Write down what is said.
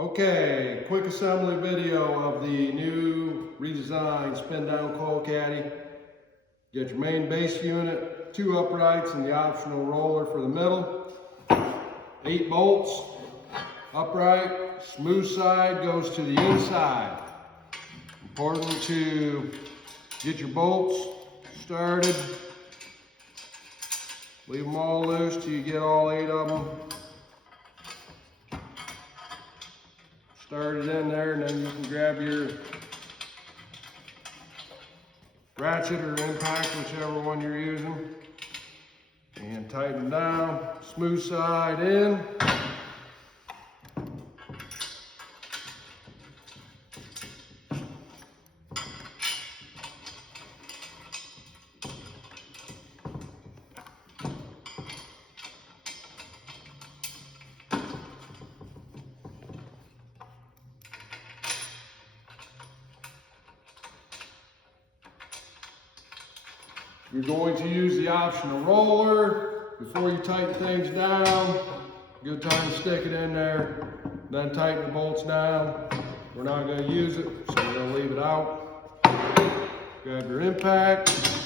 Okay, quick assembly video of the new redesigned spin down coil caddy. You got your main base unit, 2 uprights and the optional roller for the middle. 8 bolts, upright, smooth side goes to the inside. Important to get your bolts started. Leave them all loose till you get all 8 of them started in there, and then you can grab your ratchet or impact, whichever one you're using, and tighten them down. Smooth side in. You're going to use the optional roller before you tighten things down. Good time to stick it in there, then tighten the bolts down. We're not going to use it, so we're going to leave it out. Grab your impact.